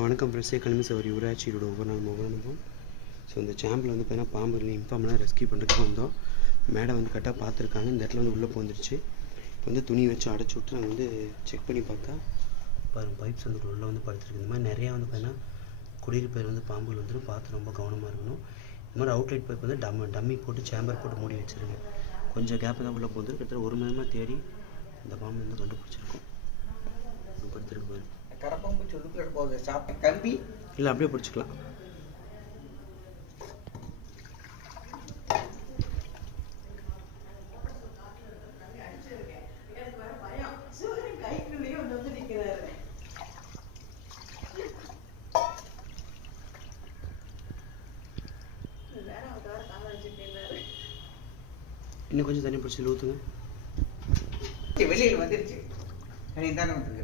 வணக்கம் ஃப்ரெண்ட்ஸே, கிளம்பி சவரி ஊராட்சியோட ஒவ்வொரு நாள் அனுபவம். ஸோ இந்த சேம்பில் வந்து பார்த்தீங்கன்னா பாம்பு இன்ஃபார்ம்லாம் ரெஸ்கியூ பண்ணுறதுக்கு வந்தோம். மேடம் வந்து கரெக்டாக பார்த்துருக்காங்க. இந்த இடத்துல வந்து உள்ளே போந்துருச்சு. இப்போ வந்து துணி வச்சு அடைச்சி விட்டு நாங்கள் வந்து செக் பண்ணி பார்த்தா பாருங்கள், பைப்ஸ் வந்து உள்ளே வந்து படுத்துருக்கு. இந்த மாதிரி நிறையா வந்து பார்த்தீங்கன்னா குடியிருப்பேர் வந்து பாம்புகள் வந்துடும். பார்த்து ரொம்ப கவனமாக இருக்கணும். இந்த மாதிரி அவுட்லைட் பைப் வந்து டம்மி போட்டு சேம்பர் போட்டு மூடி வச்சுருங்க. கொஞ்சம் கேப்பு தான் உள்ளே போகுது. கிட்டத்தட்ட 1 மணி நேரமாக தேடி இந்த பாம்பு வந்து கண்டுபிடிச்சிருக்கோம். படுத்துருக்கு பாரு. கரப்பாம்பூச்சி உள்ளுக்குள்ள போகுது. சாப்பிட்டு கம்பி இல்லை, அப்படியே பிடிச்சிக்கலாம். இன்னும் கொஞ்சம் தண்ணி பிடிச்சி ஊற்றுங்க. வெளியில் வந்துருச்சு. தானே வந்துருக்கு.